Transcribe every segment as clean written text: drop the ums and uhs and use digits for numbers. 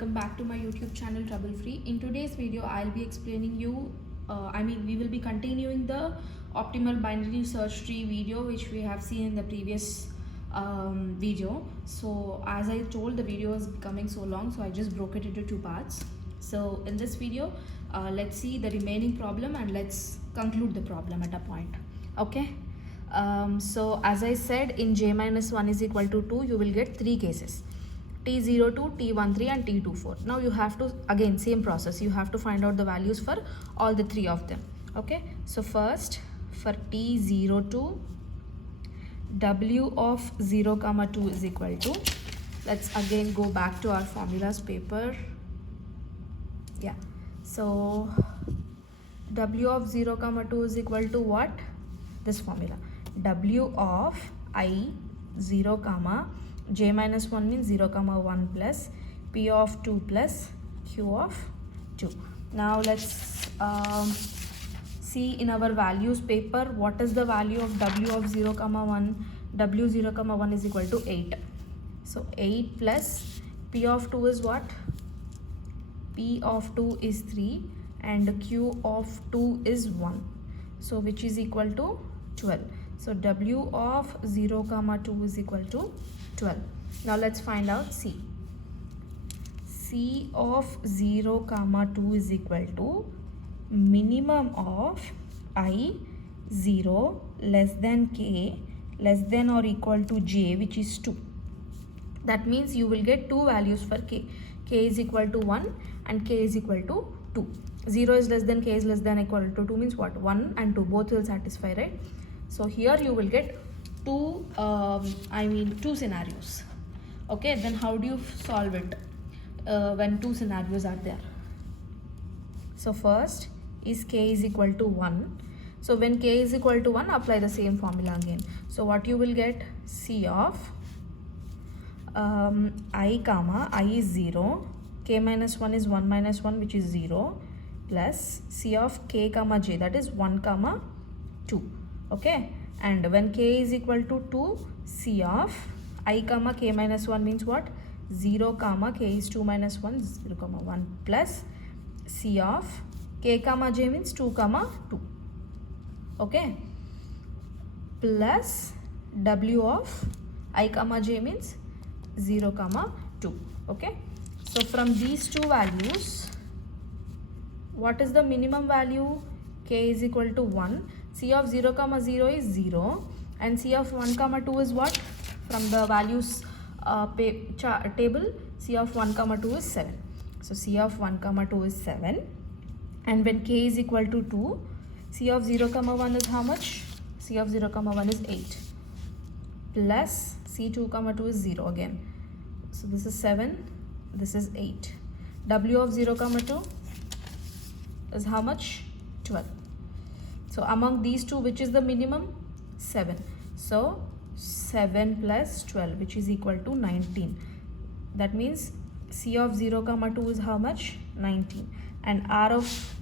welcome back to my YouTube channel Trouble Free. In today's video I'll be explaining you we will be continuing the optimal binary search tree video which we have seen in the previous video. So as I told, the video is becoming so long, so I just broke it into two parts. So in this video let's see the remaining problem and let's conclude the problem at a point. Okay. So as I said, in j-1 is equal to 2 you will get three cases: T02, T13 and T24. Now you have to, again same process, you have to find out the values for all the three of them. Okay, so first for T02, W of 0 comma 2 is equal to, let's again go back to our formulas paper. Yeah, so W of 0 comma 2 is equal to what? This formula, W of I 0 comma j-1 means 0 comma 1 plus P of 2 plus Q of 2. Now let's see in our values paper what is the value of W of 0 comma 1. W 0 comma 1 is equal to 8. So 8 plus P of 2 is what? P of 2 is 3 and Q of 2 is 1. So which is equal to 12. So W of 0 comma 2 is equal to 12. Now let's find out C. C of 0 comma 2 is equal to minimum of I 0 less than K less than or equal to J, which is 2. That means you will get two values for K. K is equal to 1 and K is equal to 2. 0 is less than K is less than or equal to 2 means what? 1 and 2 both will satisfy, right? So here you will get two scenarios. Okay, then how do you solve it when two scenarios are there? So first is K is equal to 1. So when K is equal to 1, apply the same formula again. So what you will get? C of I comma I is 0, K minus 1 is 1 minus 1 which is 0 plus C of K comma J, that is 1 comma 2. Okay, and when K is equal to 2, C of I comma K minus 1 means what? 0 comma K is 2 minus 1, 0 comma 1 plus C of K comma J means 2 comma 2. Okay, plus W of I comma J means 0 comma 2. Okay, so from these two values, what is the minimum value? K is equal to 1. C of 0 comma 0 is 0 and C of 1 comma 2 is what? From the values table, C of 1 comma 2 is 7. So C of 1 comma 2 is 7, and when K is equal to 2, C of 0 comma 1 is how much? C of 0 comma 1 is 8 plus C2 comma 2 is 0 again. So this is 7, this is 8. W of 0 comma 2 is how much? 12. So among these two, which is the minimum? 7. So 7 plus 12, which is equal to 19. That means C of 0 comma 2 is how much? 19. And R of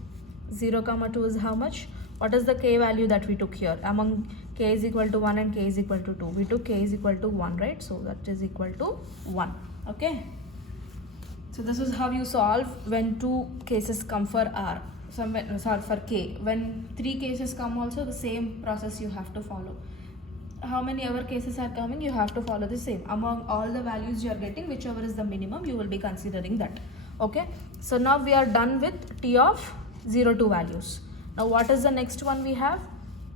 0 comma 2 is how much? What is the K value that we took here? Among K is equal to 1 and K is equal to 2. We took K is equal to 1, right? So that is equal to 1. Okay. So this is how you solve when two cases come for R. For K. When three cases come also, the same process you have to follow. How many ever cases are coming, you have to follow the same. Among all the values you are getting, whichever is the minimum, you will be considering that. Okay. So now we are done with T of 02 values. Now what is the next one we have?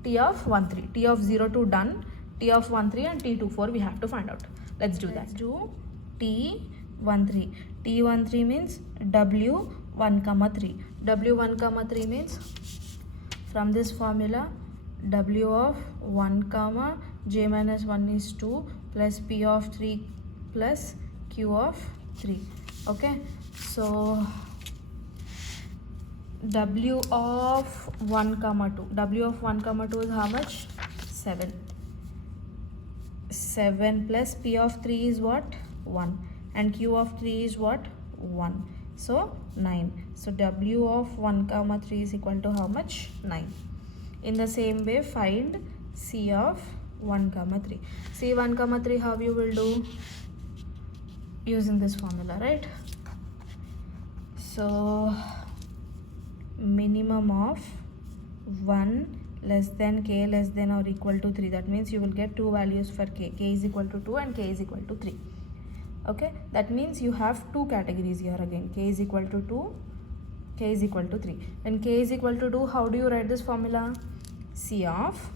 T of 13. T of 02 done. T of 13 and T24 we have to find out. Let's do that. Let's do T13. T13 means W 1 comma 3. W 1 comma 3 means from this formula W of 1 comma J minus 1 is 2 plus P of 3 plus Q of 3. Okay, so W of 1 comma 2. W of 1 comma 2 is how much? 7. 7 plus P of 3 is what? 1. And Q of 3 is what? 1. So 9. So W of 1 comma 3 is equal to how much? 9. In the same way, find C of 1 comma 3. C 1 comma 3, how you will do? Using this formula, right? So minimum of 1 less than k less than or equal to 3. That means you will get two values for k is equal to 2 and k is equal to 3. Okay, that means you have two categories here again, k is equal to 2, k is equal to 3. When k is equal to 2, how do you write this formula? C of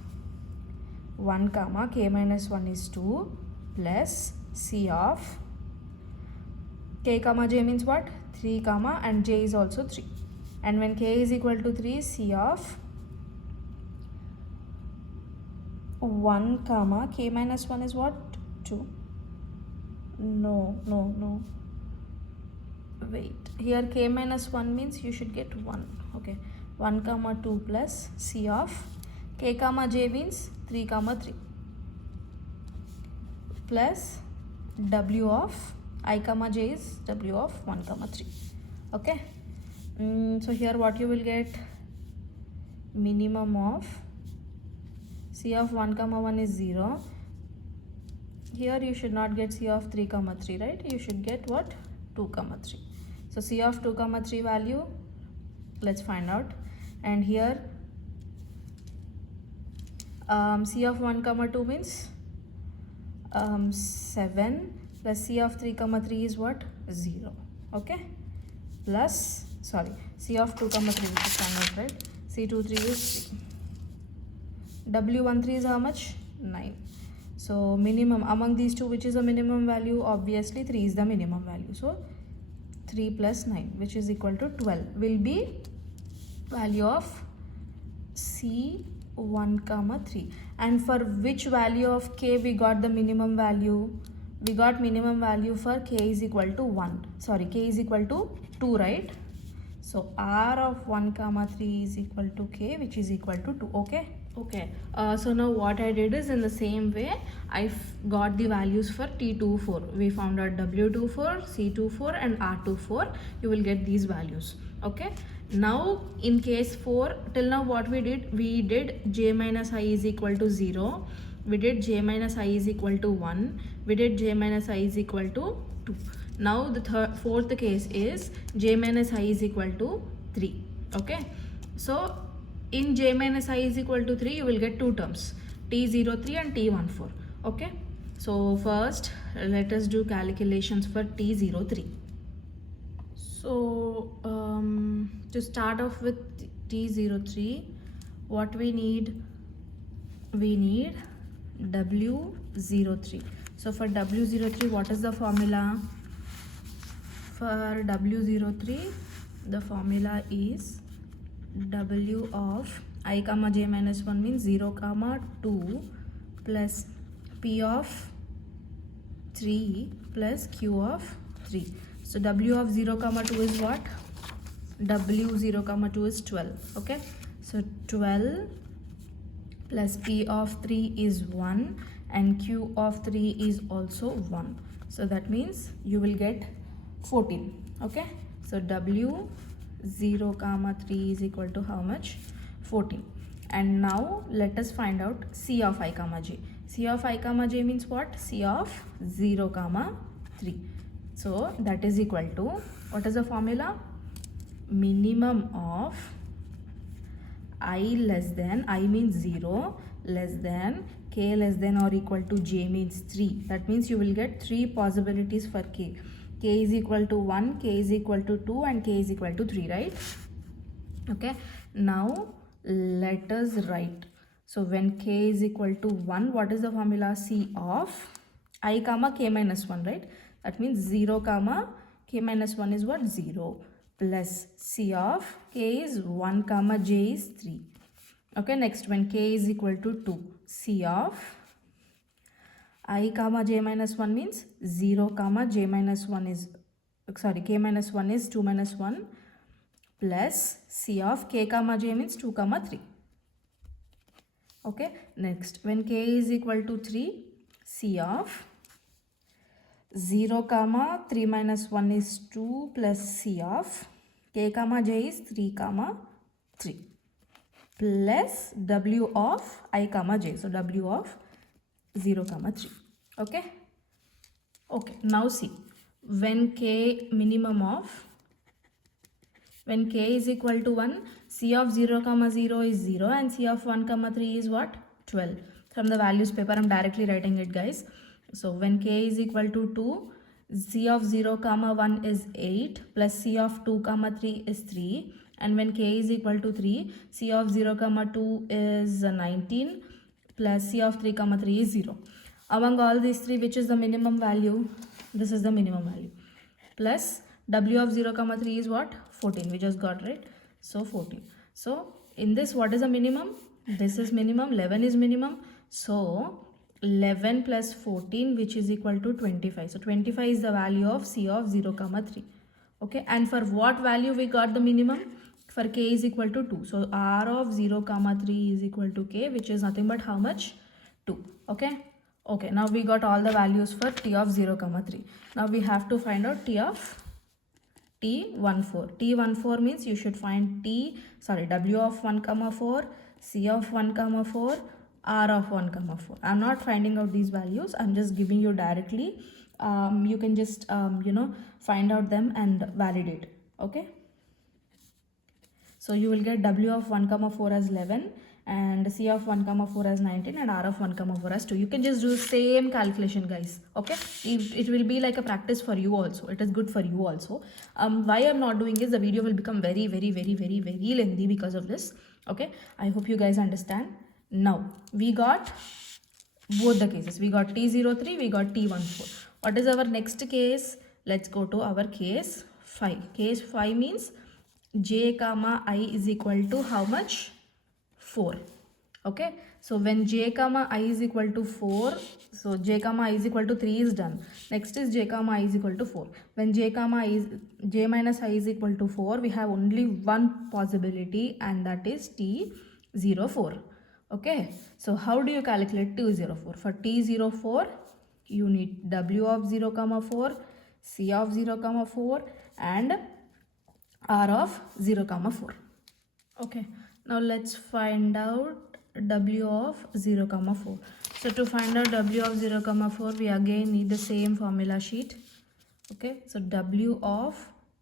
1 comma k minus 1 is 2 plus C of k comma j means what? 3 comma and j is also 3. And when k is equal to 3, C of 1 comma k minus 1 is what? 2. No. Wait. Here k minus 1 means you should get 1. Okay. 1 comma 2 plus C of k comma j means 3 comma 3 plus W of I comma j is W of 1 comma 3. Okay. So here what you will get? Minimum of C of 1 comma 1 is 0. Here you should not get C of 3 comma 3, right? You should get what? 2 comma 3. So C of 2 comma 3 value, let's find out. And here C of 1 comma 2 means 7 plus C of 3 comma 3 is what? 0. Okay, plus C of 2 comma 3, which is found out, right? C23 is 3. W13 is how much? 9. So minimum among these two, which is the minimum value? Obviously 3 is the minimum value. So 3 plus 9, which is equal to 12, will be value of C1 comma 3. And for which value of k we got the minimum value? We got minimum value for k is equal to 1. Sorry, k is equal to 2, right? So R of 1 comma 3 is equal to k, which is equal to 2. Okay. So now what I did is, in the same way I got the values for T24. We found out W24, C24 and R24. You will get these values. Okay. Now in case 4, till now what we did j minus I is equal to 0. We did j minus I is equal to 1. We did j minus I is equal to 2. Now the fourth case is j minus I is equal to 3. Okay. So in j minus I is equal to 3, you will get two terms, T03 and T14. Okay. So first let us do calculations for T03. So to start off with T03, what we need W03. So for W03, what is the formula? For W03, the formula is W of I comma j minus 1 means 0 comma 2 plus P of 3 plus Q of 3. So W of 0 comma 2 is what? W 0 comma 2 is 12. Okay. So 12 plus P of 3 is 1 and Q of 3 is also 1. So that means you will get 14. Okay. So W 0 comma 3 is equal to how much? 14. And now let us find out C of I comma j. C of I comma j means what? C of 0 comma 3. So that is equal to, what is the formula? Minimum of I less than, I means 0, less than, k less than or equal to j means 3. That means you will get 3 possibilities for k. K is equal to 1, k is equal to 2 and k is equal to 3, right? Okay. Now let us write. So when k is equal to 1, what is the formula? C of I comma k minus 1, right? That means 0 comma k minus 1 is what? 0 plus C of k is 1 comma j is 3. Okay. Next, when k is equal to 2, C of I comma j minus 1 means 0 comma j minus 1 is, k minus 1 is 2 minus 1 plus C of k comma j means 2 comma 3. Okay. Next, when k is equal to 3, C of 0 comma 3 minus 1 is 2 plus C of k comma j is 3 comma 3 plus W of I comma j. So W of 0 comma 3. Okay. Okay. Now see, when k minimum of When k is equal to 1, c of 0 comma 0 is 0 and c of 1 comma 3 is what? 12. From the values paper I'm directly writing it, guys. So when k is equal to 2, c of 0 comma 1 is 8 plus c of 2 comma 3 is 3, and when k is equal to 3, c of 0 comma 2 is 19 plus c of 3 comma 3 is 0. Among all these three, which is the minimum value? This is the minimum value. Plus w of 0 comma 3 is what? 14. We just got, right? So 14. So in this, what is the minimum? This is minimum. 11 is minimum. So 11 plus 14, which is equal to 25. So 25 is the value of c of 0 comma 3. Okay, and for what value we got the minimum? For k is equal to 2. So r of 0 comma 3 is equal to k, which is nothing but how much? 2. Okay. Okay, now we got all the values for t of 0 comma 3. Now we have to find out t14. T14 means you should find w of 1 comma 4, c of 1 comma 4, r of 1 comma 4. I'm not finding out these values. I'm just giving you directly. You can just find out them and validate. Okay. So you will get w of 1 comma 4 as 11 and c of 1 comma 4 as 19 and r of 1 comma 4 as 2. You can just do the same calculation, guys. Okay, it will be like a practice for you also. It is good for you also. Why I'm not doing is the video will become very lengthy because of this. Okay, I hope you guys understand. Now we got both the cases. We got T03, we got T14. What is our next case? Let's go to our case 5. Case 5 means j comma I is equal to how much? 4. Okay, so when j comma I is equal to 4, so j comma I is equal to 3 is done. Next is j comma I is equal to 4. When j minus I is equal to 4, we have only one possibility, and that is T04. Okay, so how do you calculate T04? For T04, you need w of 0 comma 4, c of 0 comma 4 and r of 0 comma 4. Okay, now let's find out w of 0 comma 4. So to find out w of 0 comma 4, we again need the same formula sheet. Okay, so w of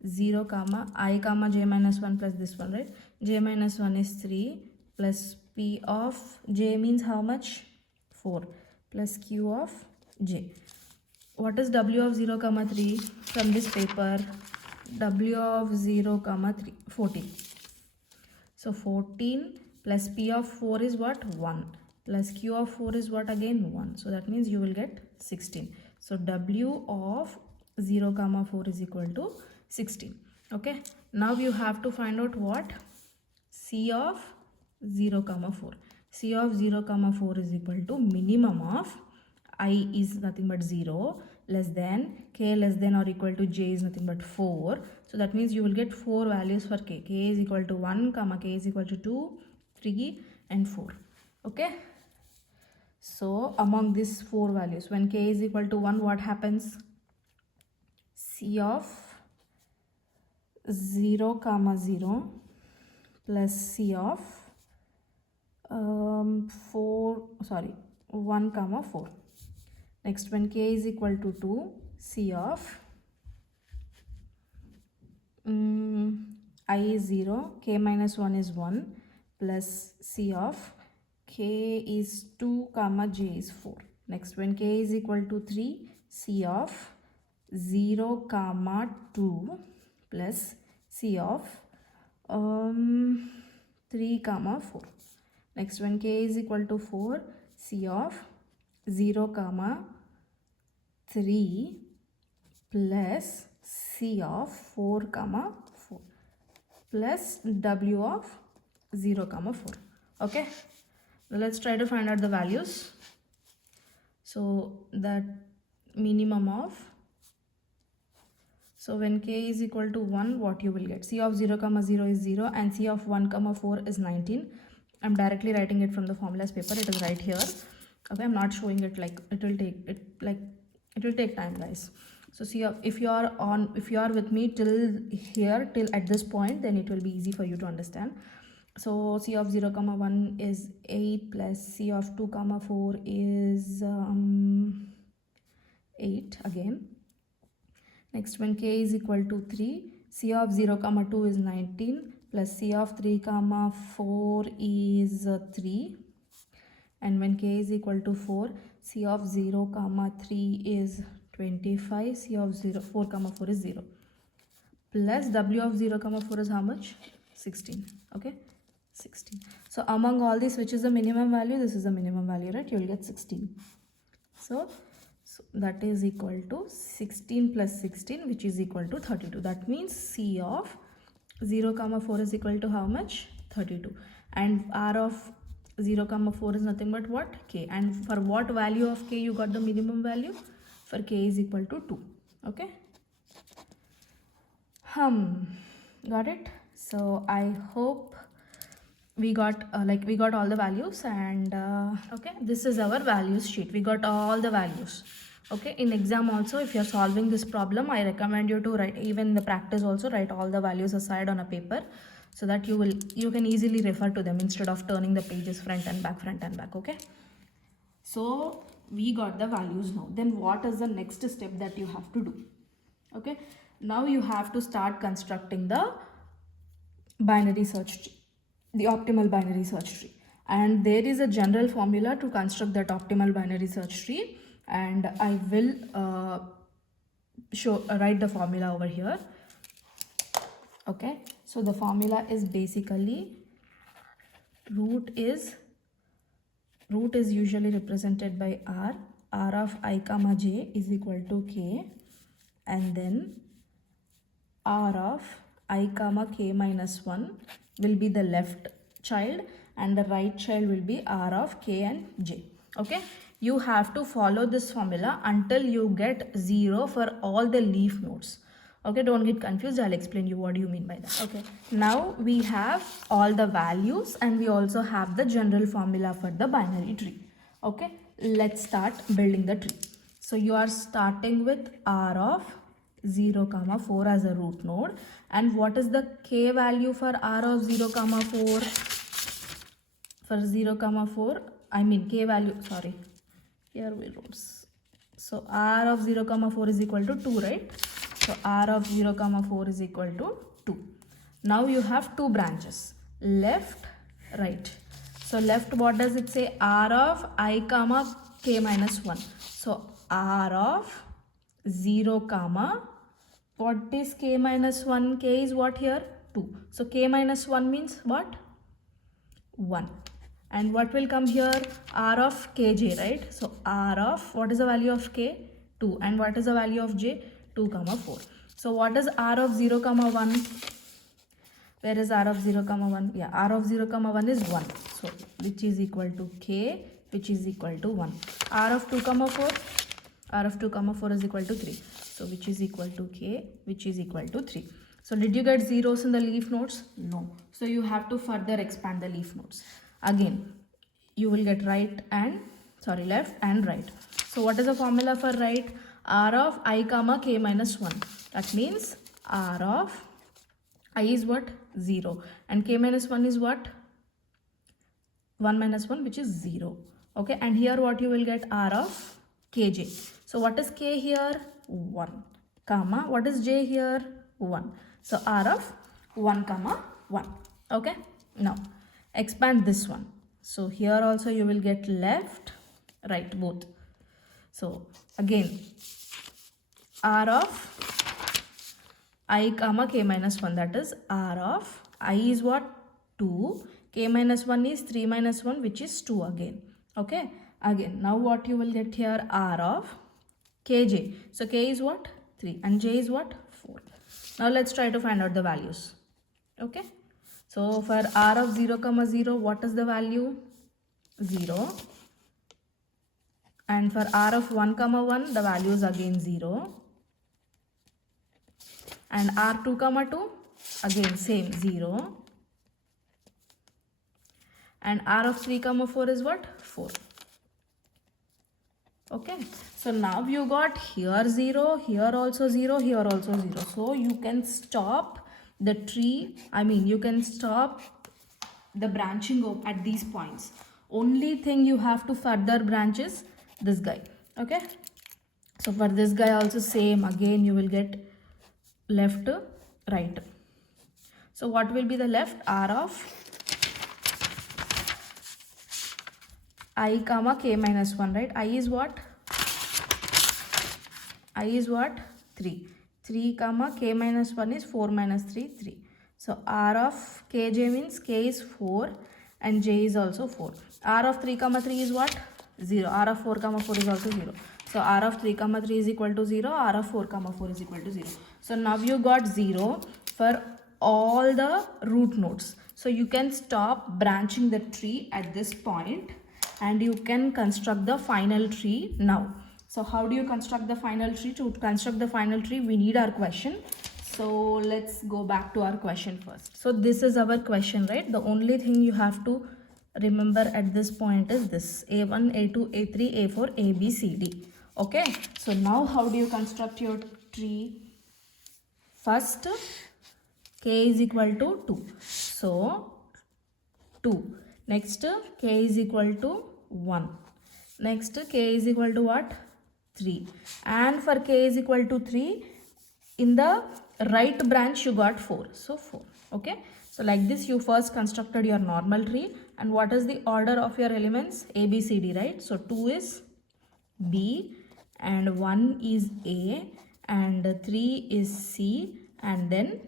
0 comma I comma j minus 1 plus this one, right? J minus 1 is 3 plus p of j means how much? 4 plus q of j. What is w of 0 comma 3 from this paper? W of 0 comma 3, 14. So 14 plus p of 4 is what? 1 plus q of 4 is what again? 1. So that means you will get 16. So w of 0 comma 4 is equal to 16. Okay, now you have to find out what? C of 0 comma 4. C of 0 comma 4 is equal to minimum of I is nothing but 0 less than k less than or equal to j is nothing but 4. So that means you will get 4 values for k. K is equal to 1 comma k is equal to 2, 3 and 4. Okay, so among these 4 values, when k is equal to 1, what happens? C of 0 comma 0 plus c of 1 comma 4. Next, when k is equal to 2, c of I is 0, k minus 1 is 1 plus c of k is 2 comma j is 4. Next, when k is equal to 3, c of 0 comma 2 plus c of 3 comma 4. Next, when k is equal to 4, c of 0 comma 3 plus c of 4 comma 4 plus w of 0 comma 4. Okay, now let's try to find out the values. So that minimum of, so when k is equal to 1, what you will get? C of 0 comma 0 is 0 and c of 1 comma 4 is 19. I'm directly writing it from the formulas paper. It is right here. Okay, I'm not showing it, like it will take time, guys. So see, if you are with me till here, till at this point, then it will be easy for you to understand. So c of 0 comma 1 is 8 plus c of 2 comma 4 is 8 again. Next, when k is equal to 3, C of 0 comma 2 is 19 plus C of 3 comma 4 is 3, and when k is equal to 4, C of 0 comma 3 is 25, C of 4 comma 4 is 0, plus W of 0 comma 4 is how much? 16. Okay, 16. So among all these, which is the minimum value? This is the minimum value, right? You will get 16. So that is equal to 16 plus 16, which is equal to 32. That means C of 0 comma 4 is equal to how much? 32. And R of 0 comma 4 is nothing but what? K. And for what value of K you got the minimum value? For K is equal to 2. Okay. Got it? So I hope we got we got all the values, and okay, this is our values sheet. We got all the values. Okay, in exam also, if you're solving this problem, I recommend you to write, even in the practice also, write all the values aside on a paper, so that you can easily refer to them instead of turning the pages front and back. Okay, so we got the values now. Then what is the next step that you have to do? Okay, now you have to start constructing the binary search tree, the optimal binary search tree. And there is a general formula to construct that optimal binary search tree, and I will write the formula over here. Okay, so the formula is basically root is usually represented by r of I comma j is equal to k, and then r of I comma k minus 1 will be the left child, and the right child will be r of k and j. Okay, you have to follow this formula until you get 0 for all the leaf nodes. Okay, don't get confused. I'll explain you what do you mean by that. Okay, now we have all the values, and we also have the general formula for the binary tree. Okay, let's start building the tree. So you are starting with r of 0 comma 4 as a root node, and what is the k value for r of 0 comma 4? For 0 comma 4, I mean k value, sorry, here we wrote. So r of 0 comma 4 is equal to 2, right? So r of 0 comma 4 is equal to 2. Now you have two branches, left, right. So left, what does it say? R of I comma k minus 1. So r of 0 comma, what is k minus 1? K is what here? 2. So k minus 1 means what? 1. And what will come here? R of kj, right? So r of, what is the value of k? 2. And what is the value of j? 2 comma 4. So what is r of 0 comma 1? Where is r of 0 comma 1? Yeah, r of 0 comma 1 is 1. So which is equal to k, which is equal to 1. R of 2 comma 4? R of 2 comma 4 is equal to 3. So which is equal to k, which is equal to 3. So did you get zeros in the leaf nodes? No. So you have to further expand the leaf nodes. Again, you will get left and right. So what is the formula for right? R of I comma k minus 1. That means R of I is what? 0. And k minus 1 is what? 1 minus 1, which is 0. Okay, and here what you will get? R of kj. So what is k here? 1. Comma, what is j here? 1. So R of 1 comma 1. Okay, now expand this one. So here also you will get left, right, both. So again, R of I comma k minus 1, that is R of I is what? 2. K minus 1 is 3 minus 1, which is 2 again. Okay, again, now what you will get here? R of kj. So k is what? 3, and j is what? 4. Now let's try to find out the values. Okay, so for r of 0 comma 0, what is the value? 0. And for r of 1 comma 1, the value is again 0. And r2 comma 2, again same, 0. And r of 3 comma 4 is what? 4. Okay, so now you got here 0, here also 0, here also 0. So you can stop the tree, you can stop the branching at these points. Only thing you have to further branch is this guy. Okay, so for this guy also same, again you will get left right. So what will be the left? R of I comma k minus 1, right? I is what? I is what? 3. 3 comma k minus 1 is 4 minus 3, 3. So R of kj means k is 4 and j is also 4. R of 3 comma 3 is what? 0. R of 4 comma 4 is also 0. So R of 3 comma 3 is equal to 0. R of 4 comma 4 is equal to 0. So now you got 0 for all the root nodes. So you can stop branching the tree at this point and you can construct the final tree now. So how do you construct the final tree? To construct the final tree, we need our question. So let's go back to our question first. So this is our question, right? The only thing you have to remember at this point is this: A1, A2, A3, A4, A, B, C, D. Okay. So now how do you construct your tree? First, k is equal to 2. So 2. Next, k is equal to 1. Next, k is equal to what? 3. And for k is equal to 3, in the right branch you got 4. So 4. Okay. So like this you first constructed your normal tree. And what is the order of your elements? A, B, C, D, right? So 2 is B and 1 is A and 3 is C and then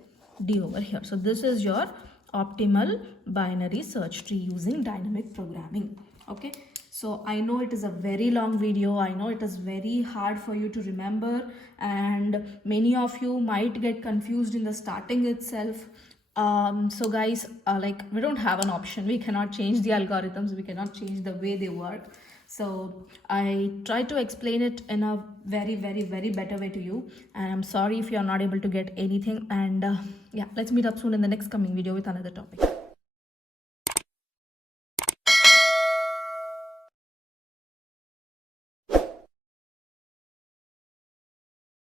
D over here. So this is your optimal binary search tree using dynamic programming. Okay. So I know it is a very long video. I know it is very hard for you to remember and many of you might get confused in the starting itself. So guys, like we don't have an option. We cannot change the algorithms. We cannot change the way they work. So I try to explain it in a very, very, very better way to you. And I'm sorry if you're not able to get anything. And yeah, let's meet up soon in the next coming video with another topic.